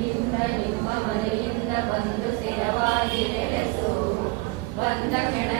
ನಿಮ್ಮಿಂದ ನಿಮ್ಮ ಮನೆಯಿಂದ ಬಂದು ಸ್ಥಿರವಾಗಿ ನೆಲೆಸು. ಬಂದ ಕೆಣ